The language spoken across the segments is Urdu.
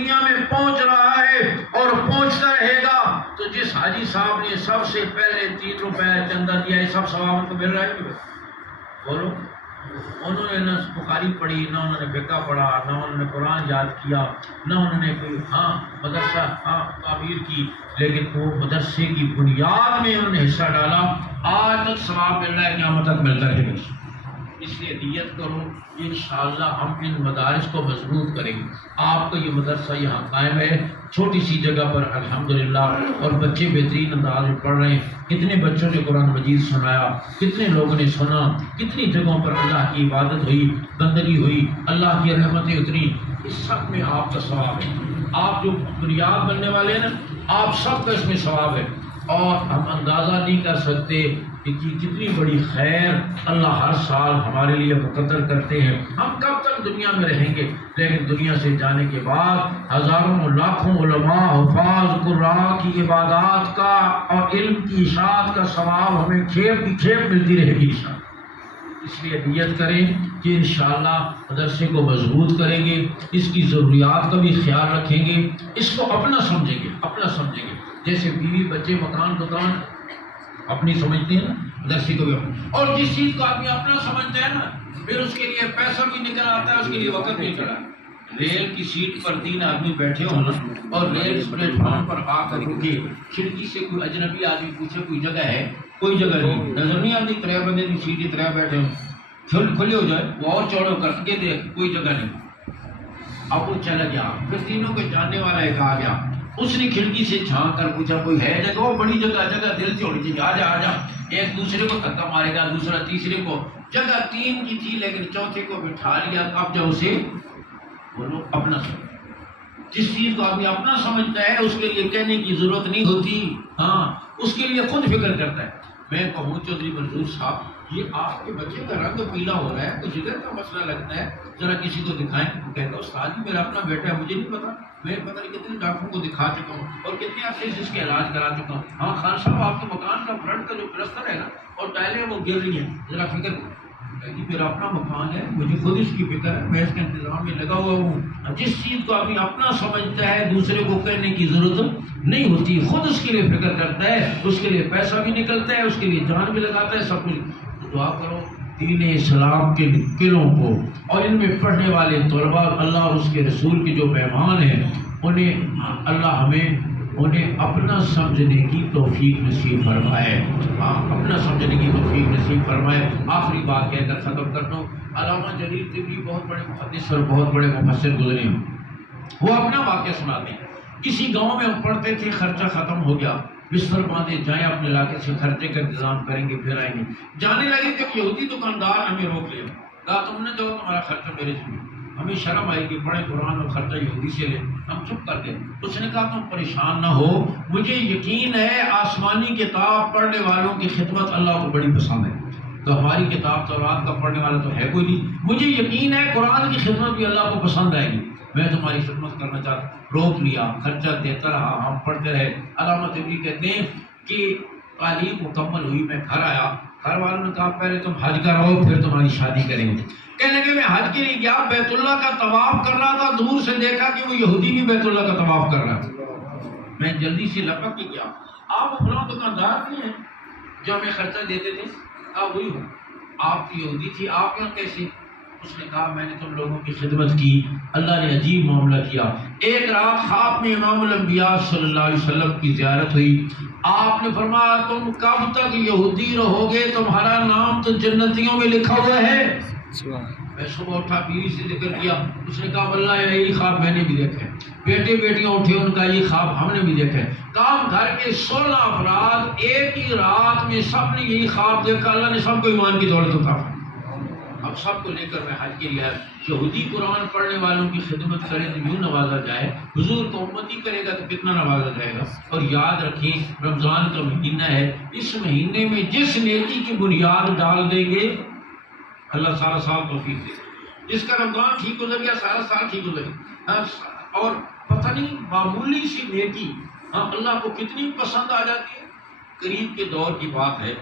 دنیا میں پہنچ رہا ہے اور پہنچتا رہے گا، تو جس حاجی صاحب نے سب سے پہلے 3 روپے چندہ دیا ہے، سب ثواب ان کو مل رہا ہے؟ بولو، انہوں نے نہ بخاری پڑھی، نہ انہوں نے فقہ پڑھا، نہ انہوں نے قرآن یاد کیا، نہ انہوں نے کوئی مدرسہ تعمیر کی، لیکن وہ مدرسے کی بنیاد میں انہوں نے حصہ ڈالا، آج تک ثواب مل رہا ہے، قیامت تک ملتا رہے گا۔ اس لیے نیت کرو، انشاءاللہ ہم ان مدارس کو مضبوط کریں گے۔ آپ کا یہ مدرسہ یہاں قائم ہے، چھوٹی سی جگہ پر الحمدللہ، اور بچے بہترین انداز میں پڑھ رہے ہیں۔ کتنے بچوں نے قرآن مجید سنایا، کتنے لوگوں نے سنا، کتنی جگہوں پر اللہ کی عبادت ہوئی، بندگی ہوئی، اللہ کی رحمتیں اتری، اس سب میں آپ کا ثواب ہے۔ آپ جو بنیاد بننے والے ہیں نا، آپ سب کا اس میں ثواب ہے، اور ہم اندازہ نہیں کر سکتے کہ کتنی بڑی خیر اللہ ہر سال ہمارے لیے مقدر کرتے ہیں۔ ہم کب تک دنیا میں رہیں گے، لیکن دنیا سے جانے کے بعد ہزاروں لاکھوں علماء، حفاظ، قراء کی عبادات کا اور علم کی اشاعت کا ثواب ہمیں کھیپ کی کھیپ ملتی رہے گی انشاءاللہ۔ اس لیے نیت کریں کہ انشاءاللہ مدرسے کو مضبوط کریں گے، اس کی ضروریات کا بھی خیال رکھیں گے، اس کو اپنا سمجھیں گے، اپنا سمجھیں گے۔ جیسے بیوی بچے مکان دکان اپنی سمجھتے ہیں نا، مدرسے کو بھی اپنا، اور جس چیز کو آدمی اپنا سمجھتا ہے نا، پھر اس کے لیے پیسہ بھی نکل آتا ہے، اس کے لیے وقت بھی نکل آتا ہے۔ ریل کی سیٹ پر 3 آدمی بیٹھے ہوں نا، اور ریل پلیٹ فارم پر آ کر رکے، کھڑکی سے کوئی اجنبی آدمی پوچھے کوئی جگہ ہے، کوئی جگہ نہیں، نظر نہیں آتی، 3 بندے کی سیٹ 3 بیٹھے ہوں، کھلے ہو جائے وہ اور چوڑے کر کے دیکھ، کوئی جگہ نہیں، اب وہ چلا گیا، پھر تینوں کے جاننے والا ایک آ گیا، اس نے کھڑکی سے جھانک کر پوچھا کوئی ہے جگہ، وہ بڑی جگہ دل سے ہونی چاہیے، آ جا، ایک دوسرے کو دھکا مارے گا، دوسرا تیسرے کو، جگہ 3 کی تھی لیکن چوتھے کو بٹھا لیا، اب جب اسے بولو اپنا سمجھ، جس چیز کو آدمی اپنا سمجھتا ہے اس کے لیے کہنے کی ضرورت نہیں ہوتی، اس کے لیے خود فکر کرتا ہے۔ میں کہوں چودھری منظور صاحب، یہ آپ کے بچے کا رنگ پیلا ہو رہا ہے، کچھ جگر کا مسئلہ لگتا ہے، ذرا کسی کو دکھائیں۔ کہتا استاد جی میرا اپنا بیٹا ہے، مجھے نہیں پتا، میں پتہ نہیں کتنے ڈاکٹروں کو دکھا چکا ہوں اور کتنے عرصے سے اس کے علاج کرا چکا ہوں۔ ہاں خان صاحب، آپ کے مکان کا فرنٹ کا جو پلستر ہے نا اور ٹائلیں وہ گر رہی ہیں، ذرا فکر کرو۔ جی میرا اپنا مکان ہے، مجھے خود اس کی فکر ہے، میں اس کے انتظام میں لگا ہوا ہوں۔ جس چیز کو آدمی اپنا سمجھتا ہے دوسرے کو کہنے کی ضرورت نہیں ہوتی، خود اس کے لیے فکر کرتا ہے، اس کے لیے پیسہ بھی نکلتا ہے، اس کے لیے جان بھی لگاتا ہے، سب کچھ۔ دعا کرو دین اسلام کے قلعوں کو اور ان میں پڑھنے والے طلباء، اللہ اور اس کے رسول کے جو مہمان ہیں، انہیں اللہ ہمیں انہیں اپنا سمجھنے کی توفیق نصیب فرمائے، اپنا سمجھنے کی توفیق نصیب فرمائے۔ آخری بات کہہ کر ختم کر دوں، علامہ جلیل طبری بہت بڑے محدث اور بہت بڑے مفسر گزرے ہیں، وہ اپنا واقعہ سناتے ہیں۔ کسی گاؤں میں ہم پڑھتے تھے، خرچہ ختم ہو گیا، بستر باندھے جائیں اپنے علاقے سے، خرچے کا انتظام کریں گے پھر آئیں گے۔ جانے لگے کہ یہودی دکاندار ہمیں روک لیا، کہا تم نے جو تمہارا خرچہ میرے سے، ہمیں شرم آئی کہ بڑے قرآن اور خرچہ یہودی سے لے، ہم چپ کر گئے۔ اس نے کہا تم پریشان نہ ہو، مجھے یقین ہے آسمانی کتاب پڑھنے والوں کی خدمت اللہ کو بڑی پسند ہے، تو ہماری کتاب تورات کا پڑھنے والا تو ہے کوئی نہیں، مجھے یقین ہے قرآن کی خدمت بھی اللہ کو پسند آئے گی، میں تمہاری خدمت کرنا چاہتا ہوں۔ روک لیا، خرچہ دیتا رہا، ہم پڑھتے رہے۔ علامہ طبری کہتے ہیں کہ تعلیم مکمل ہوئی، میں گھر آیا، گھر والوں نے کہا پہلے تم حج کراؤ پھر تمہاری شادی کریں گے۔ کہنے لگے میں حج کے لیے گیا، بیت اللہ کا طواف کر رہا تھا، دور سے دیکھا کہ وہ یہودی بھی بیت اللہ کا طواف کر رہا تھا، میں جلدی سے لپک کے گیا، آپ فلاں دکاندار بھی ہیں جو ہمیں خرچہ دیتے تھے؟ وہی ہوں۔ آپ کی یہودی تھی، آپ یہاں کیسے؟ اس نے کہا میں نے تم لوگوں کی خدمت کی، اللہ نے عجیب معاملہ کیا۔ ایک رات خواب میں امام الانبیاء صلی اللہ علیہ وسلم کی زیارت ہوئی، آپ نے فرمایا تم کب تک یہودی رہو گے، تمہارا نام تو جنتیوں میں لکھا ہوا ہے۔ میں صبح اٹھا، بیوی سے ذکر کیا، اس نے کہا واللہ یہی خواب میں نے بھی دیکھا ہے۔ بیٹے بیٹیاں اٹھے، ان کا یہ خواب ہم نے بھی دیکھا ہے۔ کام گھر کے 16 افراد ایک ہی رات میں سب نے یہی خواب دیکھا، اللہ نے سب کو ایمان کی دولت عطا فرمائی۔ اب سب کو لے کر میں حج کے لیے آیا۔ یہودی قرآن پڑھنے والوں کی خدمت کرے تو یوں نوازا جائے، حضور کو امتی کرے گا تو کتنا نوازا جائے گا۔ اور یاد رکھیں رمضان کا مہینہ ہے، اس مہینے میں جس نیکی کی بنیاد ڈال دیں گے اللہ سارا سال توفیق دے گا۔ جس کا رمضان ٹھیک گزر گیا سارا سال ٹھیک گزر گیا۔ اور پتہ نہیں معمولی سی نیکی اللہ کو کتنی پسند آ جاتی ہے۔ قریب کے دور کی بات ہے،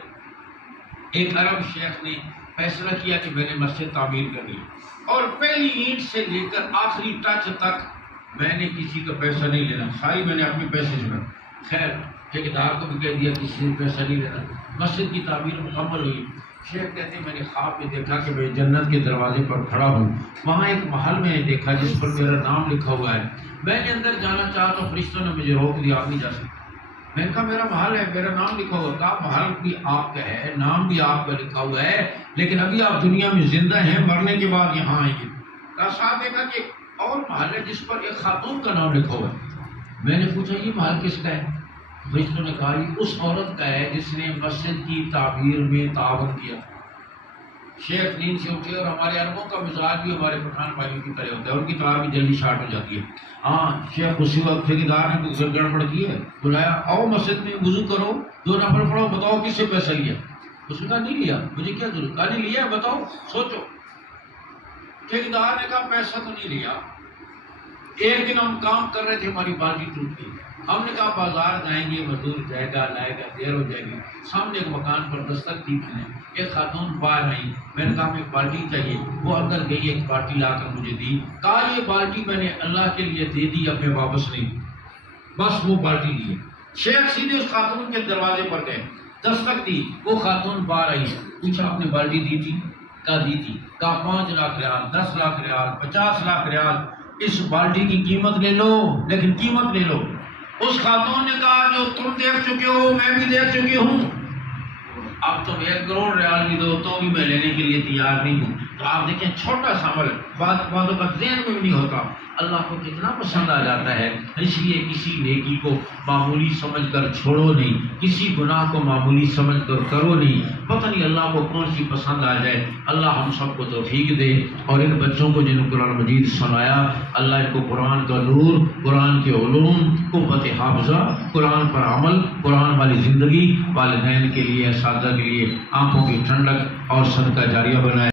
ایک عرب شیخ نے فیصلہ کیا کہ میں نے مسجد تعمیر کرنی ہے، اور پہلی اینٹ سے لے کر آخری ٹچ تک میں نے کسی کا پیسہ نہیں لینا، ساری میں نے اپنے پیسے سے کرنا۔ خیر ٹھیکیدار کو بھی کہہ دیا کسی نے پیسہ نہیں لینا۔ مسجد کی تعمیر مکمل ہوئی۔ شیخ کہتے ہیں میں نے خواب میں دیکھا کہ میں جنت کے دروازے پر کھڑا ہوں، وہاں ایک محل میں نے دیکھا جس پر میرا نام لکھا ہوا ہے۔ میں نے اندر جانا چاہا تو فرشتوں نے مجھے روک دیا، آپ نہیں جا سکتے۔ میں نے کہا میرا محل ہے، میرا نام لکھا ہوا۔ کہا محل بھی آپ کا ہے، نام بھی آپ کا لکھا ہوا ہے، لیکن ابھی آپ دنیا میں زندہ ہیں، مرنے کے بعد یہاں آئیں گے۔ کہا صاحب دیکھا کہ اور محل ہے جس پر ایک خاتون کا نام لکھا ہوا ہے۔ میں نے پوچھا یہ محل کس کا ہے؟ فرشتوں نے کہا یہ اس عورت کا ہے جس نے مسجد کی تعمیر میں تعاون کیا۔ شیخ نیند سے اٹھے، اور ہمارے عربوں کا مزاج بھی ہمارے پٹھان بھائیوں کی طرح ہوتا ہے، ان کی طرح بھی جلدی شارٹ ہو جاتی ہے۔ ہاں شیخ اسی وقت ٹھیکیدار نے کچھ گڑبڑ کی ہے، بلایا آؤ مسجد میں وضو کرو، 2 نفل پڑھو، بتاؤ کس سے پیسہ لیا؟ اس نے کہا نہیں لیا، مجھے کیا ضرورت؟ کہا نہیں لیا، بتاؤ سوچو۔ ٹھیکیدار نے کہا پیسہ تو نہیں لیا، ایک دن ہم کام کر رہے تھے، ہماری بالٹی ٹوٹ گئی، ہم نے کہا بازار جائیں گے، مزدور جائے گا لائے گا، دیر ہو جائے گی۔ سامنے ایک مکان پر دستک دی میں نے، ایک خاتون باہر آئی، میں نے کہا ہمیں ایک بالٹی چاہیے، وہ اندر گئی، ایک بالٹی لا کر مجھے دی، کہا یہ بالٹی میں نے اللہ کے لیے دے دی، اب میں واپس نہیں دوں، بس وہ بالٹی لیے۔ شیخ سیدھے اس خاتون کے دروازے پر گئے، دستک دی، وہ خاتون باہر آئی، پوچھا آپ نے بالٹی دی تھی؟ کہا دی تھی۔ کہا 5 لاکھ ریال، 10 لاکھ ریال، 50 لاکھ ریال، اس بالٹی کی قیمت لے لو، لیکن قیمت لے لو۔ اس خاتون نے کہا جو تم دیکھ چکے ہو میں بھی دیکھ چکی ہوں، اب تم 1 کروڑ ریال بھی دو تو بھی میں لینے کے لیے تیار نہیں ہوں۔ تو آپ دیکھیں چھوٹا سا عمل باتوں کا ذہن میں بھی نہیں ہوتا، اللہ کو کتنا پسند آ جاتا ہے۔ اس لیے کسی نیکی کو معمولی سمجھ کر چھوڑو نہیں، کسی گناہ کو معمولی سمجھ کر کرو نہیں، پتہ نہیں اللہ کو کون سی پسند آ جائے۔ اللہ ہم سب کو توفیق دے، اور ان بچوں کو جنہوں قرآن مجید سنایا، اللہ ان کو قرآن کا نور، قرآن کے علوم، قوت حافظہ، قرآن پر عمل، قرآن والی زندگی، والدین کے لیے، اساتذہ کے لیے آنکھوں کی ٹھنڈک اور صدقہ جاریہ بنائے۔